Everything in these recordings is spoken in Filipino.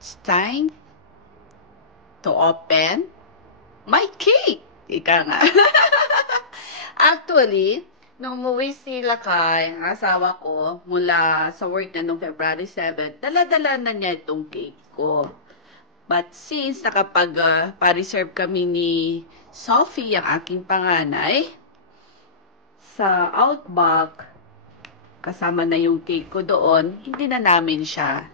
It's time to open my cake. Ika nga. Actually, nung umuwi sila kay ang asawa ko mula sa work na noong February 7, dala-dala na niya itong cake ko. But since pa-reserve kami ni Sophie, ang aking panganay, sa Outback, kasama na yung cake ko doon, hindi na namin siya,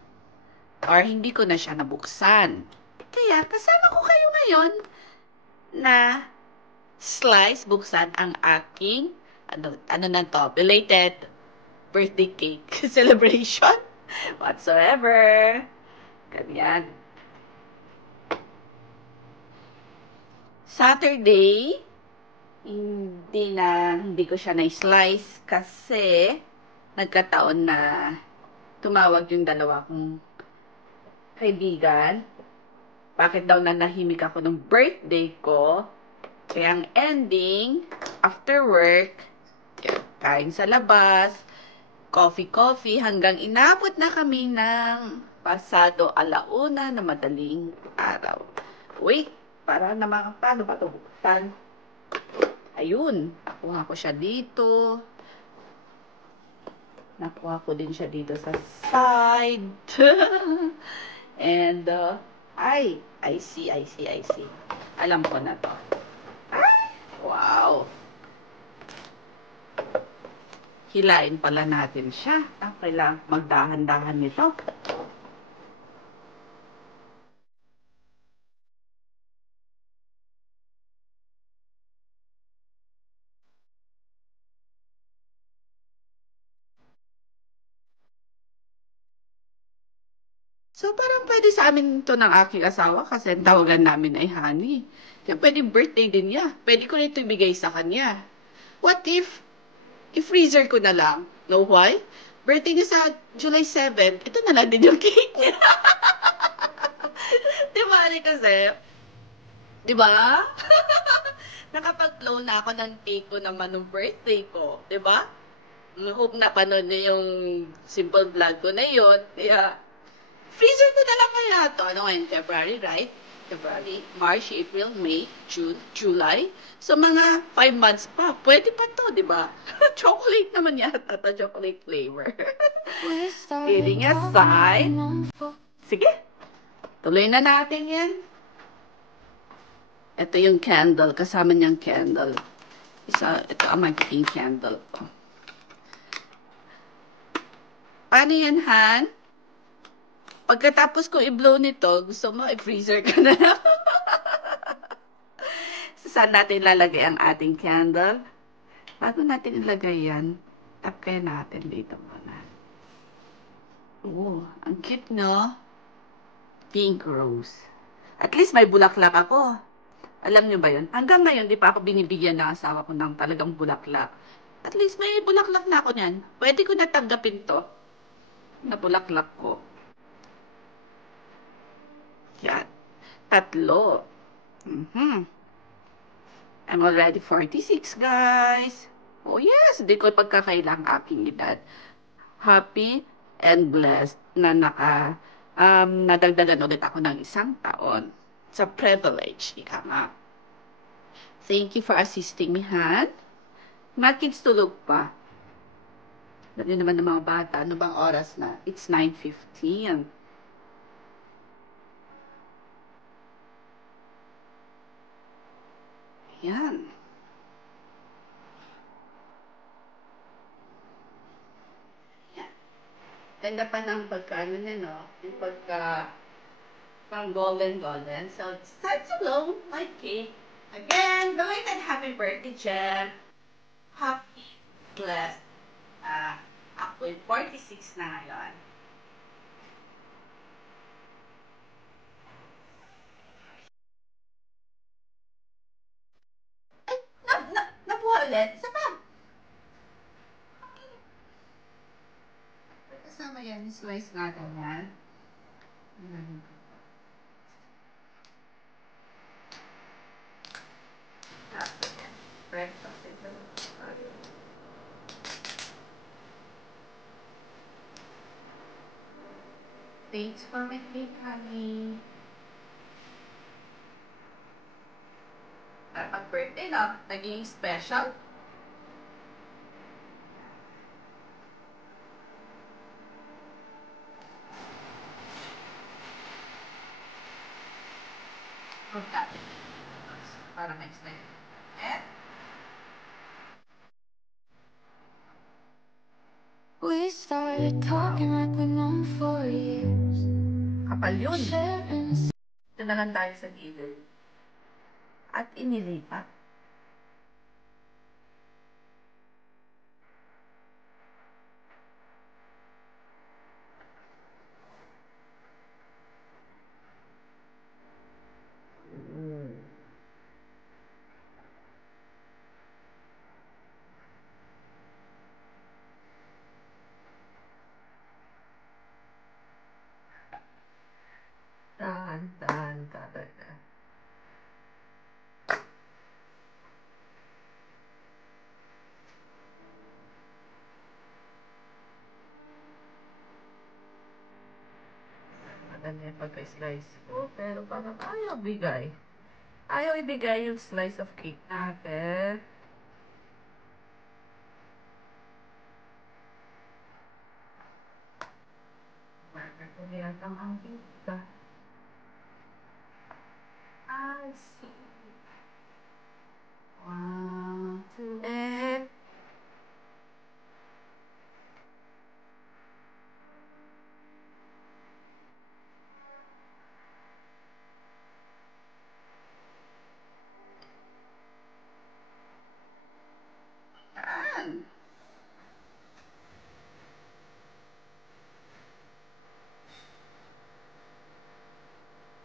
or hindi ko na siya nabuksan. Kaya kasama ko kayo ngayon na buksan ang aking, ano na to, belated birthday cake celebration whatsoever. Ganyan. Saturday, hindi ko siya na-slice kasi nagkataon na tumawag yung dalawa kong kaibigan. Bakit daw nanahimik ako ng birthday ko? Kaya ang ending, after work, kain sa labas, coffee, hanggang inabot na kami ng pasado 1:00 na madaling araw. Wait, paano ba ito buksan? Ayun, nakuha ko siya dito. Nakuha ko din siya dito sa side. And, I see. Alam ko na to. Ay, wow. Hilain pala natin siya. Kailangan magdahan-dahan nito. So, parang pwede sa amin to ng aking asawa kasi ang tawagan namin ay honey. Kaya pwede birthday din niya. Pwede ko na ito ibigay sa kanya. What if, i-freezer ko na lang? Know why? Birthday niya sa July 7, ito na lang din yung cake niya. Diba, kasi, diba? Nakapag-flow na ako ng cake ko naman ng birthday ko. Diba? Hope na panood niyo yung simple vlog ko na yun. Kaya, freezer ko na lang kaya ito. Ano ngayon? February, right? February, March, April, May, June, July. So, mga 5 months pa. Pwede pa to, di ba? Chocolate naman yata ito, chocolate flavor. Kidding aside. Sige, tuloy na natin yan. Ito yung candle. Kasama niyang candle. Ito ang magiging candle ko. Paano yan, Han? Pagkatapos ko i-blow nito, gusto mo i-freezer ka na lang. Saan natin lalagay ang ating candle? Bago natin ilagay yan, tap kaya natin dito muna. Oh, ang cute, no? Pink rose. At least may bulaklak ako. Alam niyo ba yun? Hanggang ngayon, di pa ako binibigyan ng asawa ko ng talagang bulaklak. At least may bulaklak na ako niyan. Pwede ko natanggapin to. Na bulaklak ko. Yan. 3. I'm already 46, guys. Oh yes, di ko pagkakailang aking edad. Happy and blessed na nadagdagan ulit ako ng 1 taon. Sa privilege, ika nga. Thank you for assisting me, Han. Mga kids tulog pa. Dali naman ng mga bata. Ano bang oras na? It's 9:15. Yan. Yan. Ganda pa ng pagka, ano niya, no? Yung pagka, pang golden. So, it's time to blow my cake. Again, belated happy birthday, Jen. Happy, blessed. Ako 46 na ngayon. Ay, nabuha ulit. Sa pa? Kasama yan, slice natin yan. Tapos yan. Breakfast ito. Thanks for my cake, honey. Para pag-birthday, no? Naging special. Fruit natin. Para next time. Eh? We started talking like we've known for years. Kapal yun. Sharing Ito na lang tayo sa gilid. At inilipat. Tahan talaga. Maganda yung pagka-slice ko, pero parang ayaw bigay. Ayaw ibigay yung slice of cake natin. Burger ko na yata ang pizza. I see. One, two, and... Yan.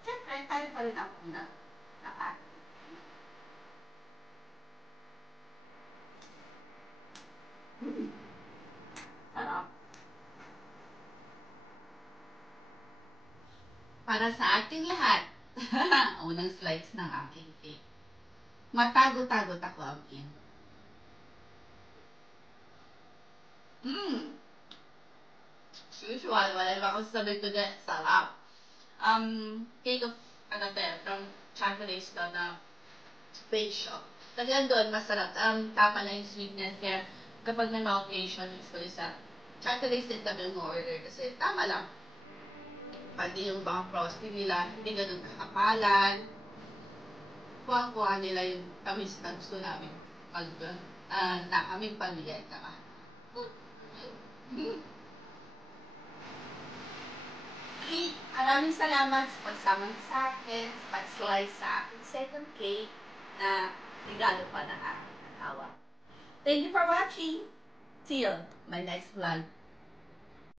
Siyempre, tayo pa rin ako na nakain. Sarap. Para sa ating lahat. Unang slice ng aking cake. Matago-tagot ako ang in. Mmm. As usual, wala naman akong sabi ko dyan. Sarap. Cake of, from chocolate daw na bake shop. Kasi doon, masarap. Tama na yung sweetness. Kaya kapag may mga occasion, usually sa chocolate din kami order. Kasi tama lang. Pati yung mga frosting nila, hindi ganun kakapalan. Kuha-kuha nila yung tamis na gusto namin pag na aming pamilya. Tama. Maraming salamat sa pagsama sa akin, sa pag-slice sa aking second cake na regalo pa ng aking asawa. Thank you for watching. See you my next vlog.